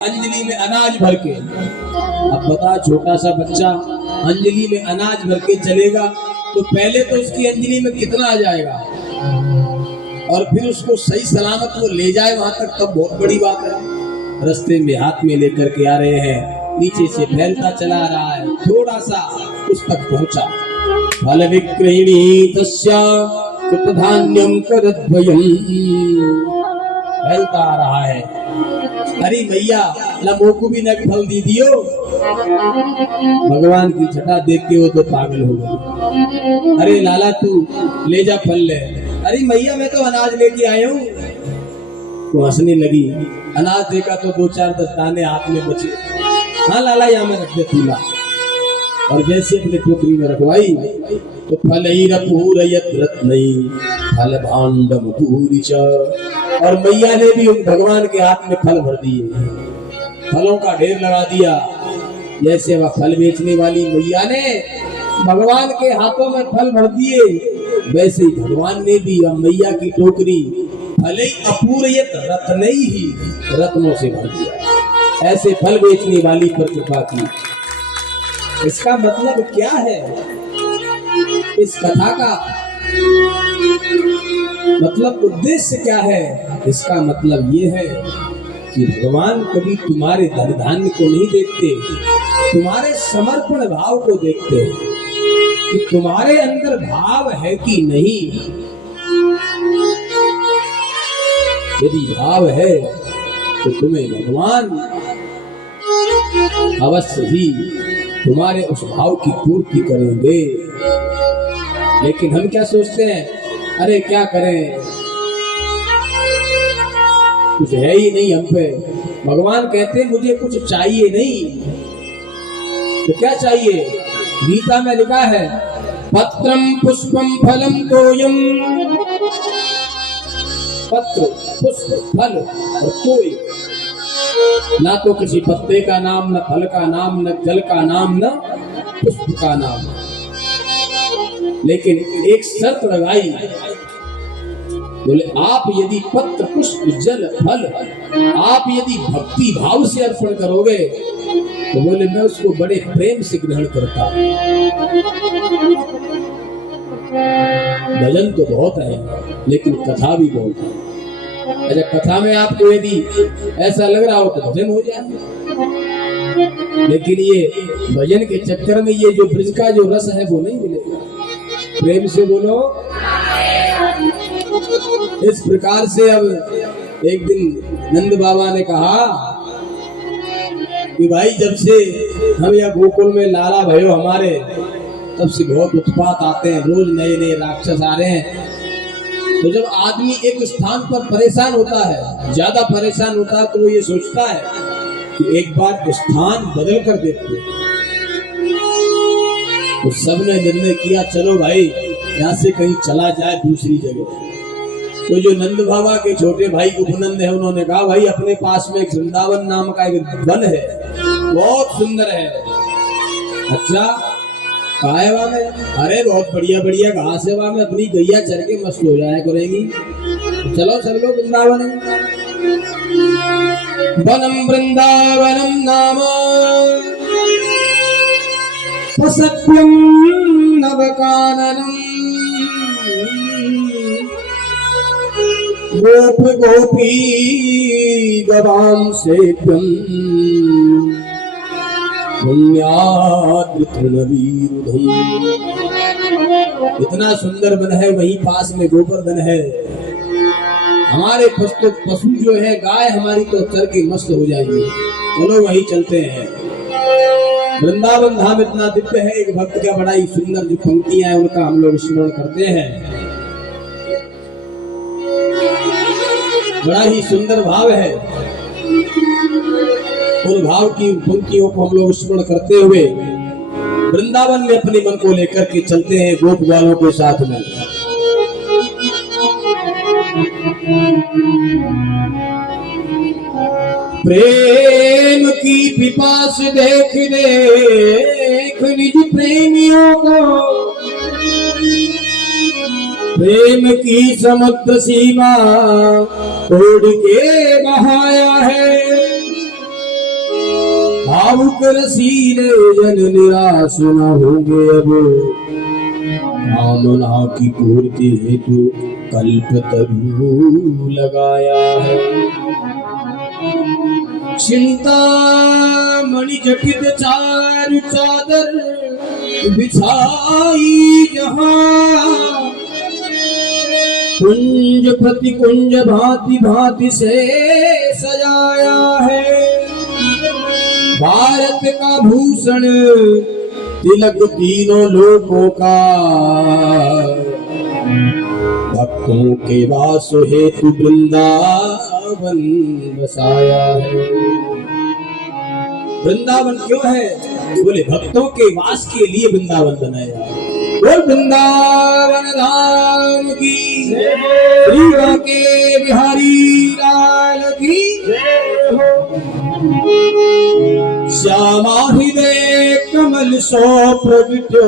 अंजलि में अनाज भर के। अब बता, छोटा सा बच्चा अंजलि में अनाज भर के चलेगा तो पहले तो उसकी अंजलि में कितना आ जाएगा, और फिर उसको सही सलामत वो ले जाए वहां तक, तब बहुत बड़ी बात है। रास्ते में हाथ में लेकर के आ रहे हैं, नीचे से फैलता चला रहा है, थोड़ा सा उस तक पहुंचा। फल विक्रयणी तस्या कृतधान्यम करद्वयम्, फैलता आ रहा है। अरे भैया लमोकू भी न फल दी दियो। भगवान की छटा देख के वो तो पागल हो गई। अरे लाला तू ले जा फल ले। अरे भैया मैं तो अनाज लेके आया हूँ। वो हंसने लगी। अनाज देखा तो 2-4 दाने हाथ में बचे। हाँ लाला यहाँ में रख दे तूला। और जैसे अपने टोकरी में रखवाई तो फल ही रपूरयत रत्नई फल भांडम पूरी। और मैया ने भी उन भगवान के हाथ में फल भर दिए, फलों का ढेर लगा दिया। जैसे वह फल बेचने वाली मैया ने भगवान के हाथों में फल भर दिए, वैसे ही भगवान ने भी मैया की टोकरी फल अपूरयत रत्नई ही रत्नों से भर दिया। ऐसे फल बेचने वाली पर कृपा की। इसका मतलब क्या है? इस कथा का मतलब उद्देश्य क्या है? इसका मतलब ये है कि भगवान कभी तुम्हारे धन धान्य को नहीं देखते, तुम्हारे समर्पण भाव को देखते हैं कि तुम्हारे अंदर भाव है कि नहीं। यदि भाव है तो तुम्हें भगवान अवश्य ही तुम्हारे उस भाव की पूर्ति करेंगे। लेकिन हम क्या सोचते हैं, अरे क्या करें, कुछ है ही नहीं हम पे। भगवान कहते मुझे कुछ चाहिए नहीं, तो क्या चाहिए? गीता में लिखा है पत्रम पुष्पम फलम तोयम। पत्र पुष्प फल और तोय, ना तो किसी पत्ते का नाम, न फल का नाम, न जल का नाम, न पुष्प का नाम। लेकिन एक शर्त लगाई, बोले आप यदि पत्र पुष्प जल फल आप यदि भक्ति भाव से अर्पण करोगे तो बोले मैं उसको बड़े प्रेम से ग्रहण करता हूं। भजन तो बहुत है लेकिन कथा भी बहुत है। अच्छा, कथा में आपको यदि ऐसा लग रहा हो तो भजन हो जाए, लेकिन ये भजन के चक्कर में ये जो ब्रज का जो रस है वो नहीं मिलेगा। प्रेम से बोलो। इस प्रकार से अब एक दिन नंद बाबा ने कहा कि भाई जब से हम यह गोकुल में लाला भयो हमारे, तब से बहुत उत्पात आते हैं, रोज नए नए राक्षस आ रहे हैं। तो जब आदमी एक स्थान पर परेशान होता है, ज्यादा परेशान होता है, तो वो ये सोचता है कि एक बार स्थान बदल कर देखते हैं। तो सबने निर्णय किया चलो भाई यहाँ से कहीं चला जाए दूसरी जगह। तो जो नंद बाबा के छोटे भाई उपनंद है, उन्होंने कहा भाई अपने पास में एक वृंदावन नाम का एक वन है, बहुत सुंदर है। अच्छा कहा है वहां में? अरे बहुत बढ़िया बढ़िया घास है वहां में, अपनी गैया चर के मस्त हो जाया करेगी। तो चलो सब लोग वृंदावन। वनम वृंदावनम नाम पसत्यम नवकाननम गोप गोपी गवाम सेव्यम इतना सुंदर वन है, वहीं पास में गोवर्धन है। हमारे पशु जो है गाय हमारी तो चर के मस्त हो जाएंगे। चलो वहीं चलते हैं। वृंदावन धाम इतना दिव्य है। एक भक्त का बड़ा ही सुंदर जो पंक्तियां हैं उनका हम लोग स्मरण करते हैं। बड़ा ही सुंदर भाव है। उन भाव की पंक्तियों को हम लोग स्मरण करते हुए वृंदावन में अपने मन को लेकर के चलते हैं गोप ग्वालों के साथ में। प्रेम की पिपास देख देख निज प्रेमियों को, प्रेम की समुद्र सीमा तोड़ के बहाया है। भावुक रसीले जन निराश न होंगे अब, कामना की पूर्ति हेतु कल्पतरु लगाया है। चिंता मणि जटित चार चादर बिछाई जहां, कुंज प्रति कुंज भांति भांति से सजाया है। भारत का भूषण तिलक तीनों लोकों का, भक्तों के वास हेतु वृंदावन बसाया है। वृंदावन क्यों है? बोले भक्तों के वास के लिए वृंदावन बनाया। और वृंदावन धाम की जय, के बिहारी लाल की जय हो। श्यामा हृदय कमल सो प्रगट्यो,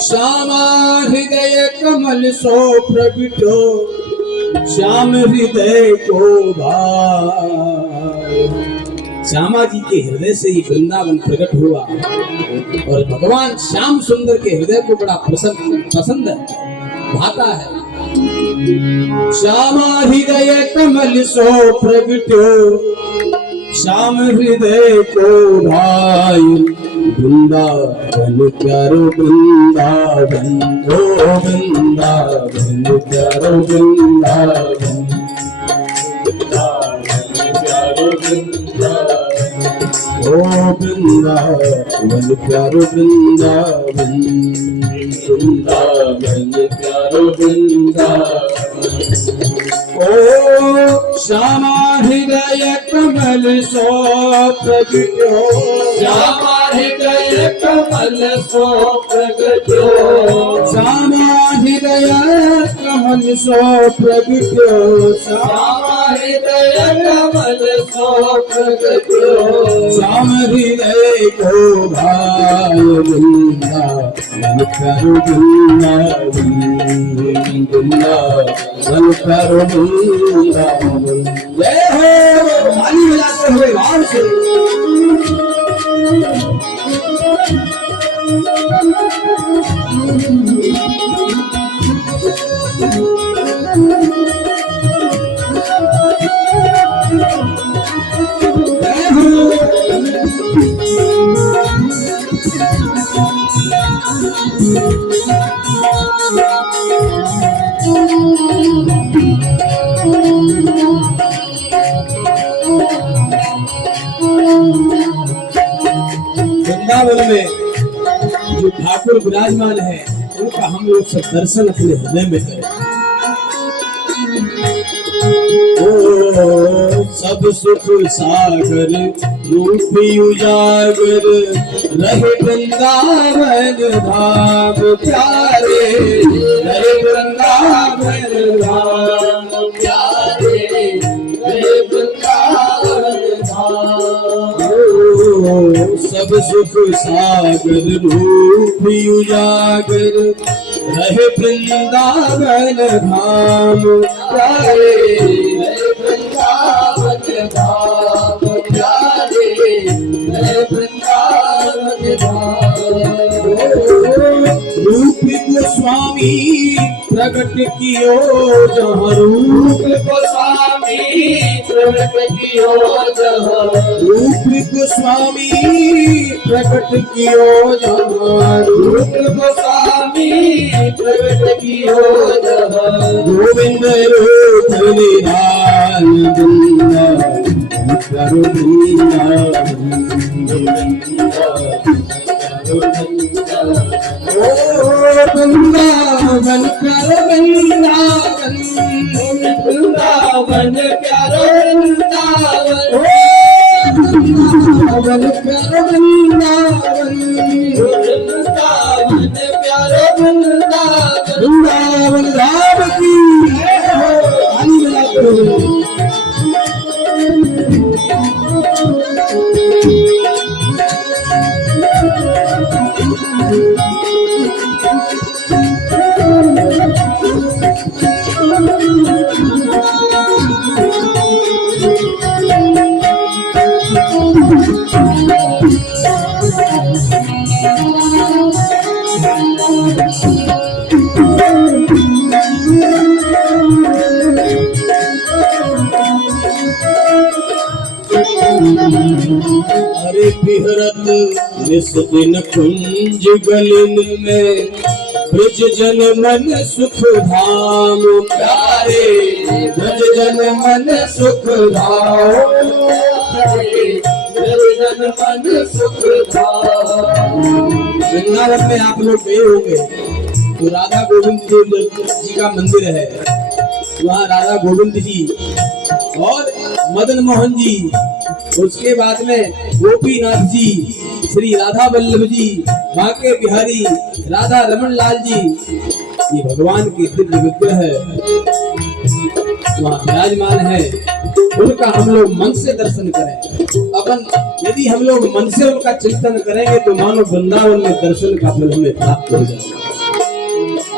श्यामा हृदय कमल सो प्रगट्यो, श्याम हृदय को भाए। श्यामा जी के हृदय से ही वृंदावन प्रकट हुआ और भगवान श्याम सुंदर के हृदय को बड़ा पसंद है, भाता है। श्यामा हृदय कमल सो प्रगट्यो, श्याम हृदय को भाई। वृंदावन प्यारो वृंदावन, ओ वृंदावन प्यारो वृंदावन, प्यारो वृंदावन, ओ वृंदावन प्यारो वृंदावन, वृंदावन प्यारो वृंदावन। ओ श्यामा हृदय कमल सो प्रगट्यो, श्यामा हृदय कमल सो प्रगट्यो, श्यामा हृदय कमल सो प्रगट्यो, श्यामा हृदय कमल सो प्रगट्यो, श्याम हृदय को भाई। वृंदावन प्यारो वृंदावन, वृंदावन प्यारो वृंदावन। जय हो, ताली बजाते हुए भाव से। वृंदावन में जो ठाकुर विराजमान है, उनका हम लोग सब दर्शन अपने हृदय में करें। ओ सब सुख सागर रूप उजागर, रहे वृंदावन धाम प्यारे, रहे वृंदावन धाम प्यारे, रहे वृंदावन धाम। सब सुख सागर रूप उजागर, रहे वृंदावन धाम प्यारे, रहे वृंदावन धाम प्यारे, रहे वृंदावन धाम। रूप गोस्वामी प्रकट कियो जहाँ, रूप गोस्वामी प्रकट कियो जहाँ, रूप गोस्वामी प्रकट कियो जहाँ, रूप गोस्वामी प्रकट कियो जहाँ। गोविंद रूप निधान वृंदावन प्यारो वृंदावन, वृंदावन प्यारो वृंदावन, वृंदावन प्यारो वृंदावन, वृंदावन प्यारो वृंदावन, वृंदावन प्यारो वृंदावन। वृंदावन धाम की ताली बजाते हुए। अरे बिहरत निस दिन कुंज गलिन में ब्रज जन मन सुख धाम प्यारे, ब्रज जन मन सुख धाम प्यारे, ब्रज जन मन सुख धाम। वृंदावन में आप लोग गए होंगे तो राधा गोविंद जी का मंदिर है, वहाँ राधा गोविंद जी और मदन मोहन जी, उसके बाद में गोपीनाथ जी, श्री राधा वल्लभ जी, बांके बिहारी राधा रमन लाल जी, ये भगवान के दिव्य विग्रह वहाँ विराजमान है। उनका हम लोग मन से दर्शन करें। अपन यदि हम लोग मन से उनका चिंतन करेंगे तो मानो वृंदावन में दर्शन का फल हमें प्राप्त हो जाएगा।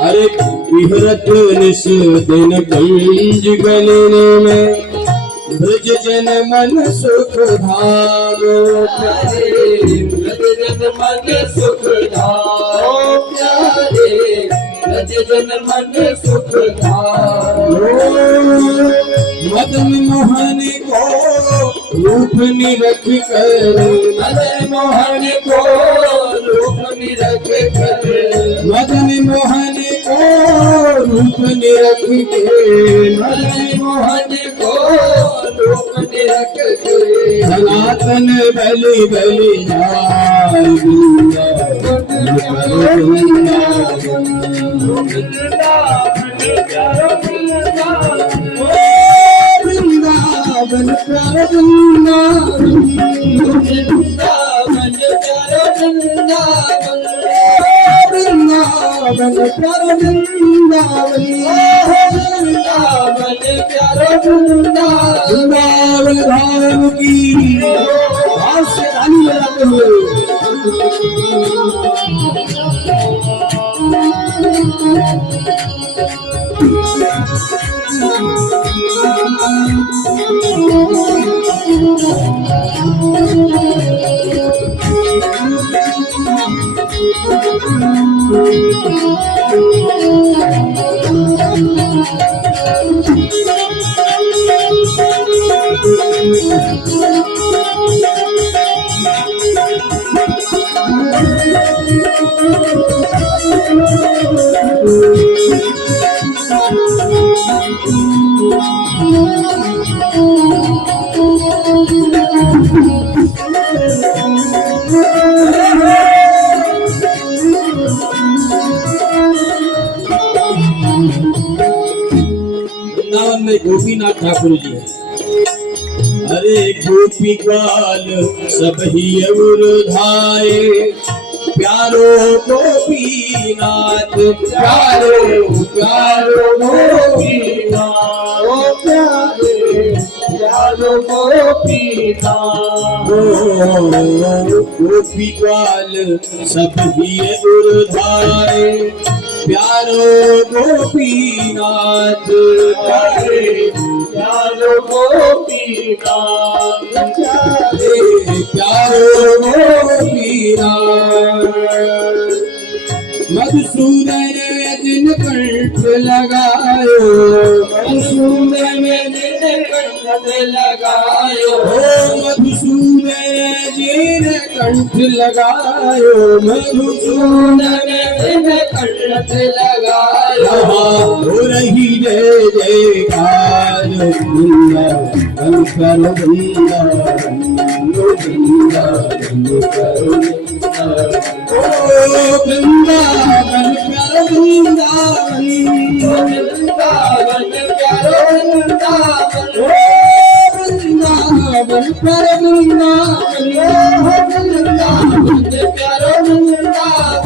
अरे बिहरत निस दिन कुंज गलिन में ब्रज जन मन सुख धाम प्यारे, ब्रज जन मन सुख धाम प्यारे, ब्रज जन मन सुख धाम। मदन मोहन को रूप निरख कर, मदन मोहन को रूप निरख कर, मदन मोहन को रूप निरख के, मदन मोहन को रूप निरख के, सनातन बलि बलि वृंदावन प्यारा वृंदावन, वृंदावन प्यारा वृंदावन, वृंदावन प्यारा वृंदावन, वृंदावन प्यारा वृंदावन। वृंदावन धाम की भाव से ताली बजाते हुए वृंदावन में गोपीनाथ ठाकुर जी है। अरे गोपी काल सब ही उर्धाए, प्यारो गोपीनाथ प्यारो, प्यारो गोपीनाथ प्यारे, प्यारो गोपीनाथ। गोपी काल सब ही उर्धाए, प्यारो गोपीनाथ प्यारे, प्यारो गोपीनाथ प्यारे, प्यारो गोपीनाथ। मधुसूदन जिन कंठ लगायो, मधुसूदन जिन कंठ लगायो, मधुसूदन जिन कंठ लगायो, मधुसूदन जिन कंठ लगायो। हो रही जय जयकार वृंदावन करो, वृंदावन वृंदावन करो, वृंदावन प्यारो वृंदावन, वृंदावन प्यारो वृंदावन, वृंदावन प्यारो वृंदावन, वृंदावन प्यारो वृंदावन।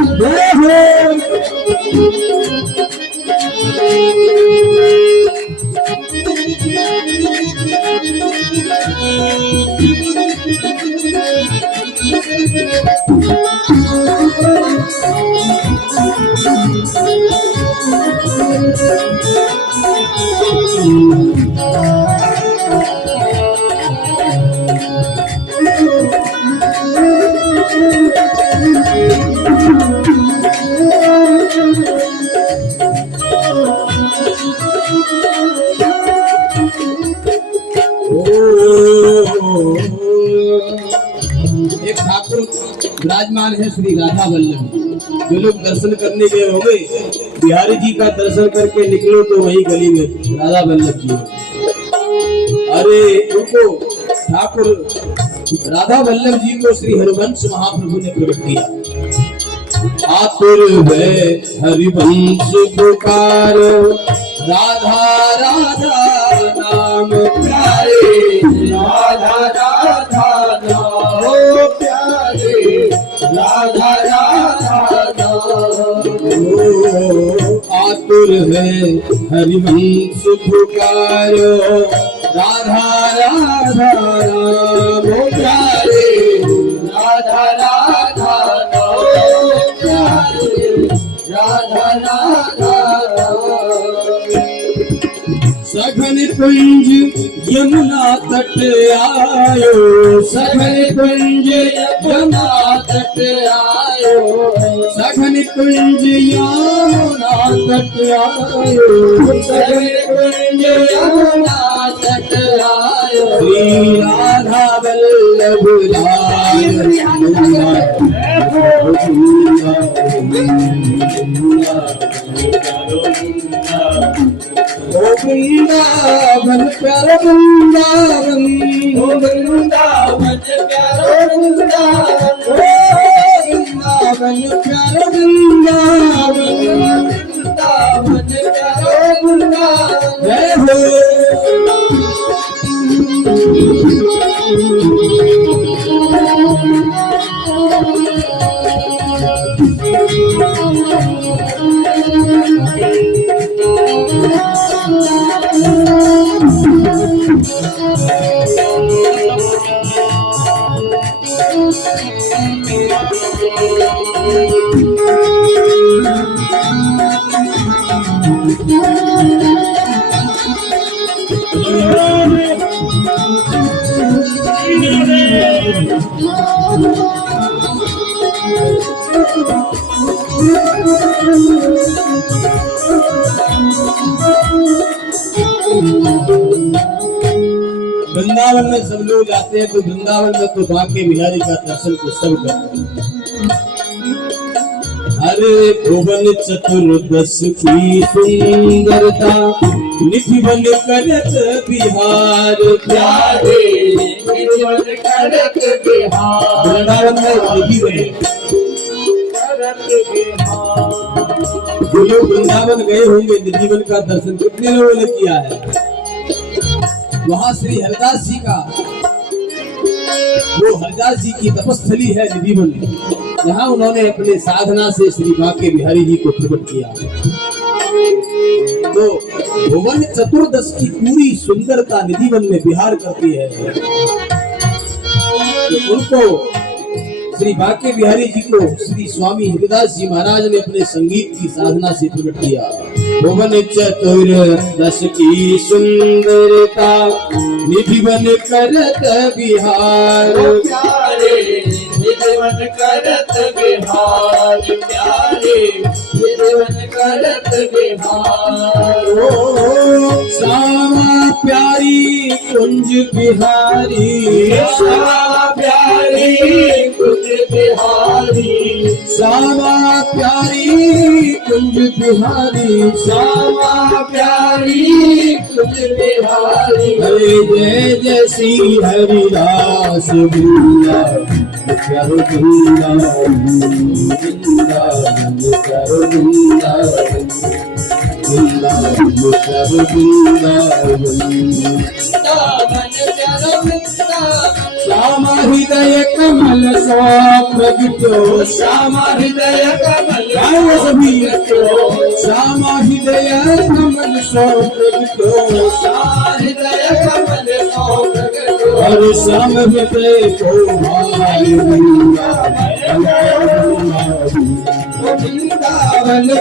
विराजमान है श्री राधा वल्लभ। जो लोग दर्शन करने गए होंगे, बिहारी जी का दर्शन करके निकलो तो वही गली में राधा वल्लभ जी। अरे उनको ठाकुर राधा वल्लभ जी को श्री हरिवंश महाप्रभु ने प्रकट किया। आतुर है हरिवंश पुकारो, राधा राधा नाम प्यारे, राधा राधा नाम प्यारे, राधा राधा नाम। आतुर है हरिवंश पुकारो, राधा राधा नाम प्यारे, राधा राधा नाम प्यारे, राधा राधा। सघन कुंज यमुना तट आयो, सघन कुंज यमुना तट आयो, सघन कुंज यमुना तट आयो, सघन कुंज यमुना तट आयो। श्री राधा वल्लभ वृंदावन प्यारा वृंदावन, वृंदावन प्यारा वृंदावन, वृंदावन प्यारा वृंदावन, वृंदावन प्यारा वृंदावन। जय हो वृंदावन में सब लोग जाते हैं तो वृंदावन में तो बांके बिहारी का दर्शन को सब करते हैं। अरे भुवन चतुर्दश की सुंदरता, निधि बन करत बिहार प्यारे, निधि बन करत बिहार। वृंदावन में निधि बने करत बिहार। जो लोग वृंदावन गए होंगे निधि बन का दर्शन कितने लोगों ने किया है? वहां श्री हरिदास जी का, वो हरिदास जी की तपस्थली है निधिवन, जहां उन्होंने अपने साधना से श्री बांके बिहारी जी को प्रकट किया। तो भुवन चतुर्दश की पूरी सुंदरता निधिवन में बिहार करती है। तो उनको श्री बांके बिहारी जी को श्री स्वामी हरिदास जी महाराज ने अपने संगीत की साधना से प्रकट किया। भुवन चतुर्दश की सुंदरता, निधि बन करत बिहार प्यारे, निधि बन करत बिहार प्यारे, निधि बन करत बिहार। श्यामा प्यारी कुंज बिहारी, श्यामा प्यारी कुंज बिहारी, श्यामा प्यारी कुंज बिहारी, श्यामा प्यारी कुंज बिहारी। हरे जय जय श्री हरिदास वृंदावन करो वृंदावन, वृंदावन करो वृंदावन, वृंदावन करो वृंदावन। श्यामा हृदय कमल सो प्रगटो, श्यामा हृदय कमल सभी श्यामा हृदय कमल सो प्रगटो, श्यामा हृदय कमल सो प्रगटो। हर श्याम हृदय को भाई वृंदावन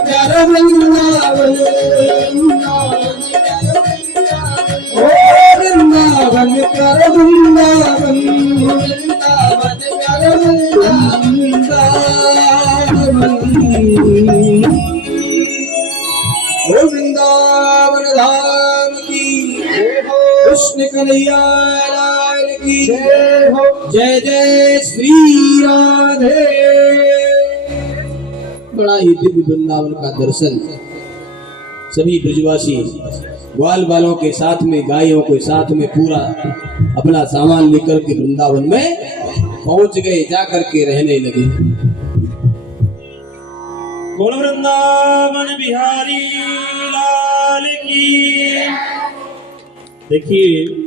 प्यारा वृंदावन, ओ वृंदावन प्यारा वृंदावन, वृंदावन प्यारा वृंदावन। ओ वृंदावन धाम की, कृष्ण कन्हैया लाल की जय हो। जय जय श्री राधे। बड़ा ही दिव्य वृंदावन का दर्शन सभी ब्रजवासी ग्वाल बालों के साथ में, गायों के साथ में पूरा अपना सामान लेकर के वृंदावन में पहुंच गए, जाकर के रहने लगे। बोल वृंदावन बिहारी लाल की। देखिए